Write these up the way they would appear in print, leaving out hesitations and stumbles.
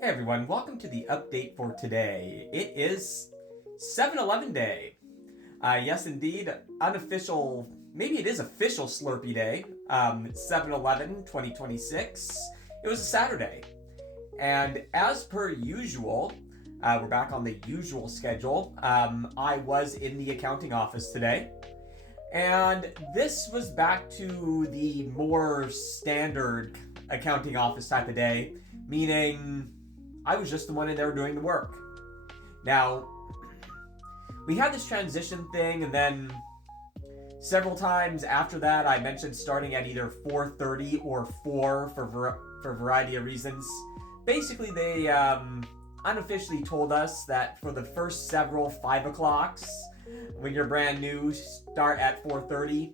Hey everyone, welcome to the update for today. It is 7-Eleven Day. Yes, indeed, unofficial, maybe it is official Slurpee Day. 7-Eleven 2026. It was a Saturday. And as per usual, we're back on the usual schedule. I was in the accounting office today. And this was back to the more standard accounting office type of day, meaning I was just the one in there doing the work. Now, we had this transition thing, and then several times after that, I mentioned starting at either 4:30 or 4 for a variety of reasons. Basically, they unofficially told us that for the first several 5 o'clocks, when you're brand new, start at 4:30.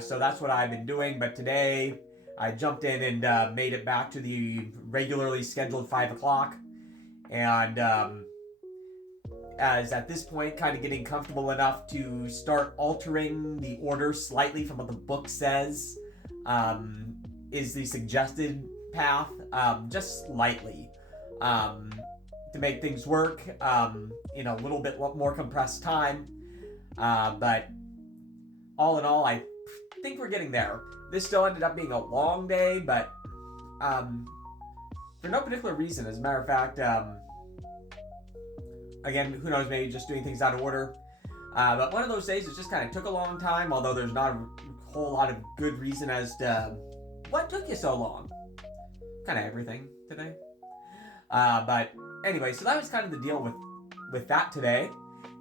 So that's what I've been doing. But today, I jumped in and made it back to the regularly scheduled 5 o'clock. And as at this point, kind of getting comfortable enough to start altering the order slightly from what the book says is the suggested path, just slightly, to make things work in a little bit more compressed time. But all in all, I think we're getting there. This still ended up being a long day, but for no particular reason. As a matter of fact, again, who knows, maybe just doing things out of order. But one of those days, it just kind of took a long time, although there's not a whole lot of good reason as to what took you so long. Kind of everything today. But anyway, so that was kind of the deal with that today.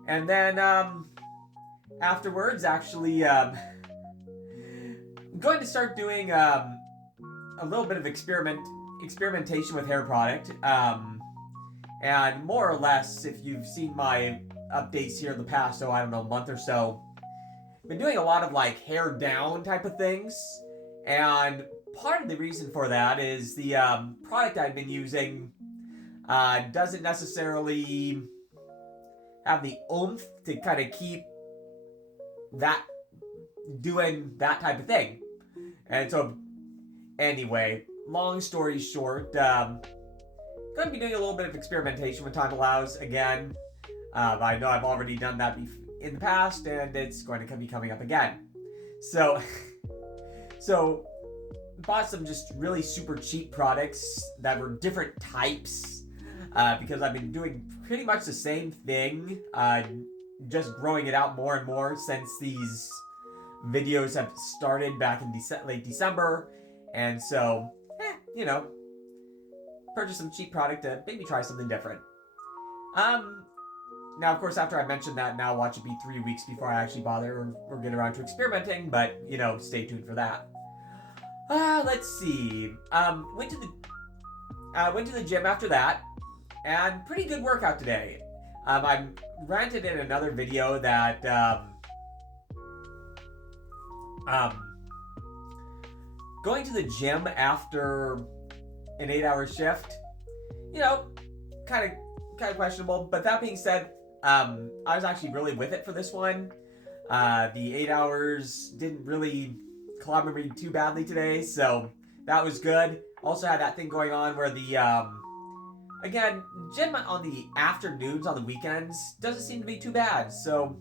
And then afterwards, actually, going to start doing a little bit of experimentation with hair product. And more or less, if you've seen my updates here in the past, I don't know, month or so, I've been doing a lot of like hair down type of things. And part of the reason for that is the product I've been using doesn't necessarily have the oomph to kind of keep that doing that type of thing. And so, anyway, long story short, going to be doing a little bit of experimentation when time allows again. I know I've already done that in the past, and it's going to be coming up again. So, bought some just really super cheap products that were different types because I've been doing pretty much the same thing, just growing it out more and more since these videos have started back in late December, and so, purchase some cheap product to maybe try something different. Now, of course, after I mentioned that, now watch it be 3 weeks before I actually bother or get around to experimenting, but, stay tuned for that. Let's see. Went to the gym after that, and pretty good workout today. I ranted in another video that, going to the gym after an 8-hour shift, kind of questionable. But that being said, I was actually really with it for this one. The 8 hours didn't really clobber me too badly today, so that was good. Also had that thing going on where the again, gym on the afternoons on the weekends doesn't seem to be too bad, so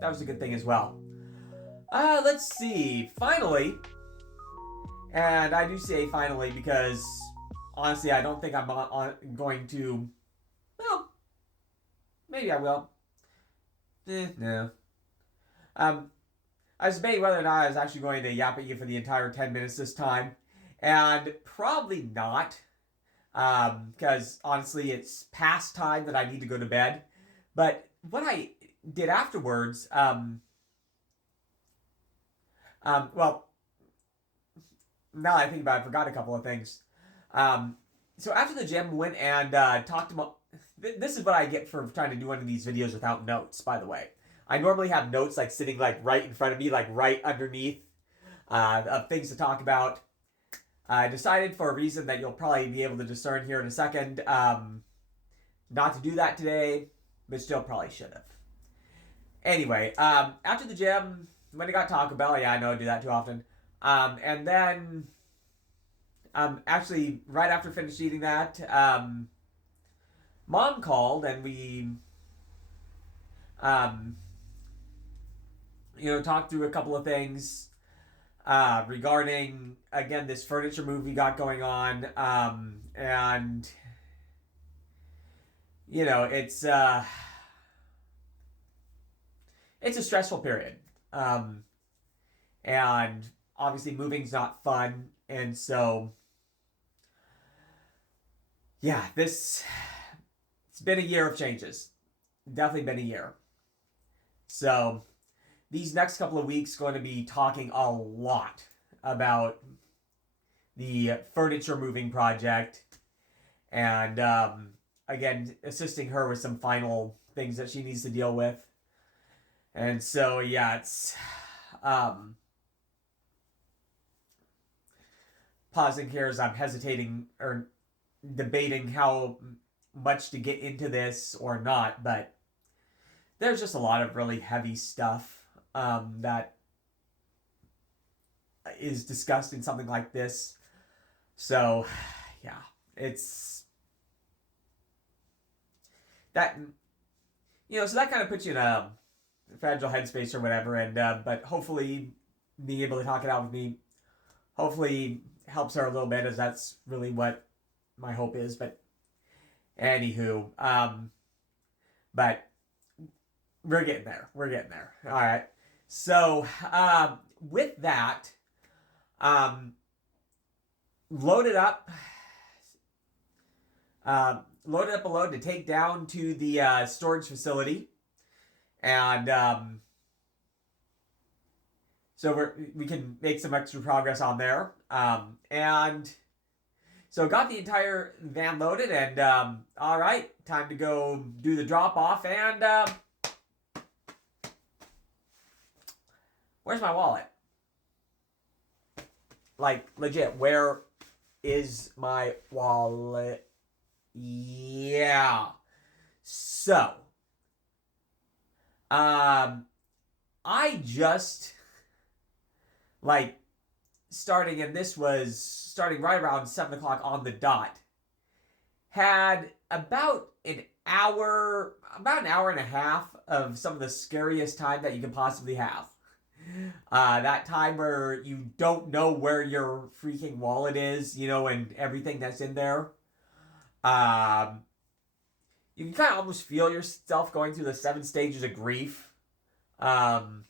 that was a good thing as well. Let's see. Finally, and I do say finally because honestly, I don't think I'm going to. Well, maybe I will. No. I was debating whether or not I was actually going to yap at you for the entire 10 minutes this time, and probably not, because honestly, it's past time that I need to go to bed. But what I did afterwards, well, now that I think about it, I forgot a couple of things. So after the gym, went and talked to my. This is what I get for trying to do one of these videos without notes, by the way. I normally have notes like sitting like right in front of me, like right underneath, of things to talk about. I decided for a reason that you'll probably be able to discern here in a second, not to do that today, but still probably should have. Anyway, after the gym, when I got Taco Bell, yeah, I know I do that too often. And then actually, right after finished eating that, Mom called and we, um, talked through a couple of things regarding, again, this furniture move we got going on. And, it's a stressful period. And obviously moving's not fun. And so, yeah, it's been a year of changes. Definitely been a year. So these next couple of weeks going to be talking a lot about the furniture moving project and again assisting her with some final things that she needs to deal with. And so yeah, it's pausing here as I'm hesitating or debating how much to get into this or not, but there's just a lot of really heavy stuff that is discussed in something like this. So, yeah, it's that, so that kind of puts you in a fragile headspace or whatever. And, but hopefully being able to talk it out with me, hopefully helps her a little bit, as that's really what my hope is. But anywho, but we're getting there. We're getting there. All right. So, with that, loaded up a load to take down to the storage facility, and so we can make some extra progress on there. And so got the entire van loaded, and all right, time to go do the drop off. And where's my wallet? Like, legit, where is my wallet? Yeah. So, I just, like, and this was starting right around 7 o'clock on the dot, had about an hour and a half of some of the scariest time that you can possibly have. That time where you don't know where your freaking wallet is, and everything that's in there. You can kind of almost feel yourself going through the 7 stages of grief. And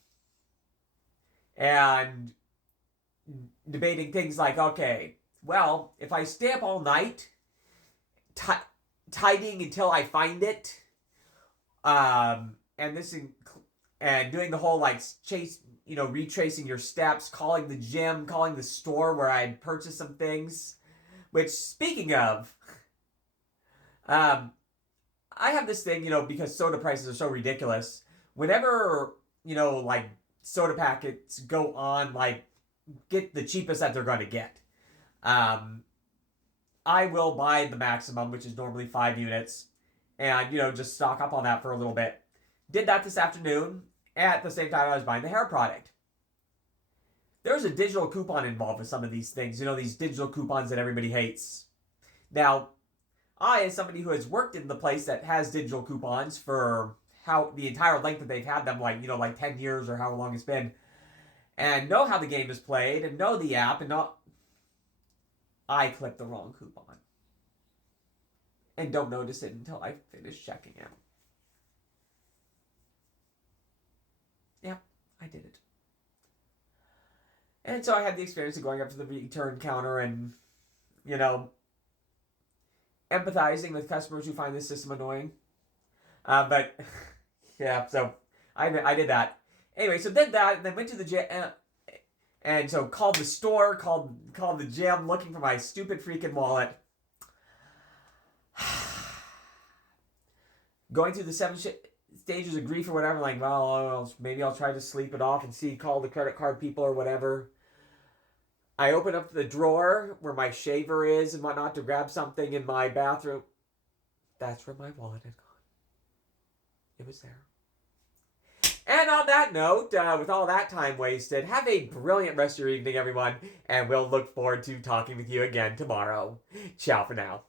debating things like, okay, well, if I stay up all night, tidying until I find it, and doing the whole, like, chase, retracing your steps, calling the gym, calling the store where I purchased some things. Which, speaking of, I have this thing, because soda prices are so ridiculous. Whenever, like, soda packets go on, like, get the cheapest that they're going to get. I will buy the maximum, which is normally 5 units, and, just stock up on that for a little bit. Did that this afternoon. At the same time, I was buying the hair product. There's a digital coupon involved with some of these things. These digital coupons that everybody hates. Now, I, as somebody who has worked in the place that has digital coupons for the entire length that they've had them, like 10 years or however long it's been, and know how the game is played, and know the app, and I clicked the wrong coupon. And don't notice it until I finish checking out. Yep, I did it. And so I had the experience of going up to the return counter and, empathizing with customers who find this system annoying. But, yeah, so I did that. Anyway, so did that, and then went to the gym, and so called the store, called the gym, looking for my stupid freaking wallet. Going through the 7 stages of grief or whatever, like, well, maybe I'll try to sleep it off and call the credit card people or whatever. I open up the drawer where my shaver is and whatnot to grab something in my bathroom. That's where my wallet had gone. It was there. And on that note, with all that time wasted, have a brilliant rest of your evening, everyone, and we'll look forward to talking with you again tomorrow. Ciao for now.